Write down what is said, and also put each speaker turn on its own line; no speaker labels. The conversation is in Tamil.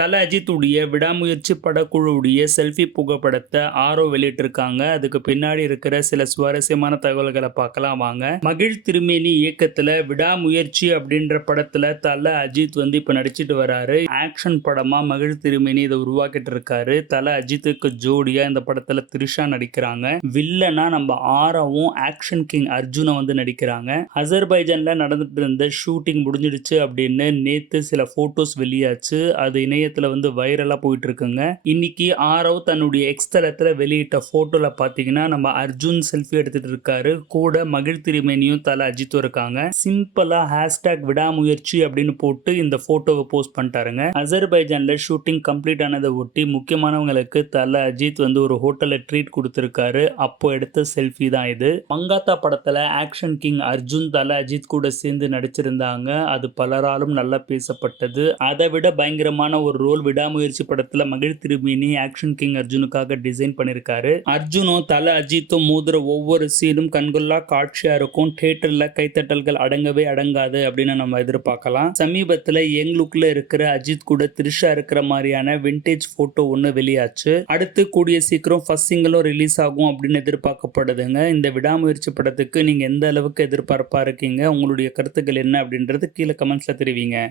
தல அஜித்துடைய விடாமுயற்சி படக்குழுவுடைய செல்ஃபி புகைப்படத்தை ஆரோ வெளியிட்டிருக்காங்க. அதுக்கு பின்னாடி இருக்கிற சில சுவாரஸ்யமான தகவல்களை பார்க்கலாம் வாங்க. மகிழ் திருமேனி இயக்கத்துல விடாமுயற்சி அப்படின்ற படத்துல தல அஜித் வந்து இப்ப நடிச்சிட்டு வராரு. ஆக்ஷன் படமா மகிழ் திருமேனி இதை உருவாக்கிட்டு இருக்காரு தல அஜித்துக்கு ஜோடியா இந்த படத்துல த்ரிஷா நடிக்கிறாங்க. வில்லனா நம்ம ஆரோவும் ஆக்ஷன் கிங் அர்ஜுனை வந்து நடிக்கிறாங்க. அசர்பைஜான்ல நடந்துட்டு இருந்த ஷூட்டிங் முடிஞ்சிடுச்சு அப்படின்னு நேத்து சில போட்டோஸ் வெளியாச்சு. அது இணையத்தில் வந்து வைரலாக போயிட்டு இருக்குங்க இன்னைக்கு ஆரவ் தன்னுடைய எக்ஸ் வெளியிட்ட ஃபோட்டோவில் பார்த்தீங்கன்னா நம்ம அர்ஜுன் செல்ஃபி எடுத்துட்டு இருக்காரு. கூட மகிழ் திருமேனியும் தல அஜித்தும் இருக்காங்க. சிம்பிளா ஹேஷ்டாக் விடாமுயற்சி அப்படின்னு போட்டு இந்த ஃபோட்டோவை போஸ்ட் பண்ணிட்டாருங்க. அசர்பைஜான்ல ஷூட்டிங் கம்ப்ளீட் ஆனதை ஒட்டி முக்கியமானவங்களுக்கு தல அஜித் வந்து ஒரு ஹோட்டலில் ட்ரீட் கொடுத்துருக்காரு. அப்போ எடுத்த செல்ஃபி தான் இது. மங்காத்தா படத்துல ஆக்ஷன் கிங் அர்ஜுன் தலை அஜித் கூட சேர்ந்து நடிச்சிருந்தாங்க. அது பலராலும் நல்லா பேசப்பட்டது. அதை விட பயங்கரமான ஒரு ரோல் விடாமுயற்சி படத்துல மகிழ் திருமேனி ஆக்ஷன் கிங் அர்ஜுனுக்காக டிசைன் பண்ணிருக்காரு. அர்ஜுனும் தல அஜித்தும் மூதுற ஒவ்வொரு சீனும் கண்கொள்ளா காட்சியா இருக்கும். தியேட்டர்ல கைத்தட்டல்கள் அடங்கவே அடங்காது அப்படின்னு நம்ம எதிர்பார்க்கலாம். சமீபத்துல யங் லுக்ல இருக்கிற அஜித் கூட த்ரிஷா இருக்கிற மாதிரியான விண்டேஜ் போட்டோ ஒன்று வெளியாச்சு. அடுத்து கூடிய சீக்கிரம் ஃபர்ஸ்ட் சிங்கிளும் ரிலீஸ் ஆகும் அப்படின்னு எதிர்பார்க்கப்படுதுங்க. இந்த விடாமுயற்சி படத்துக்கு நீங்க எந்த அளவுக்கு எதிர்பார்ப்பா இருக்கீங்க? உங்களுடைய கருத்துக்கள் என்ன அப்படின்றது கீழே கமெண்ட்ஸ்ல தெரிவிங்க.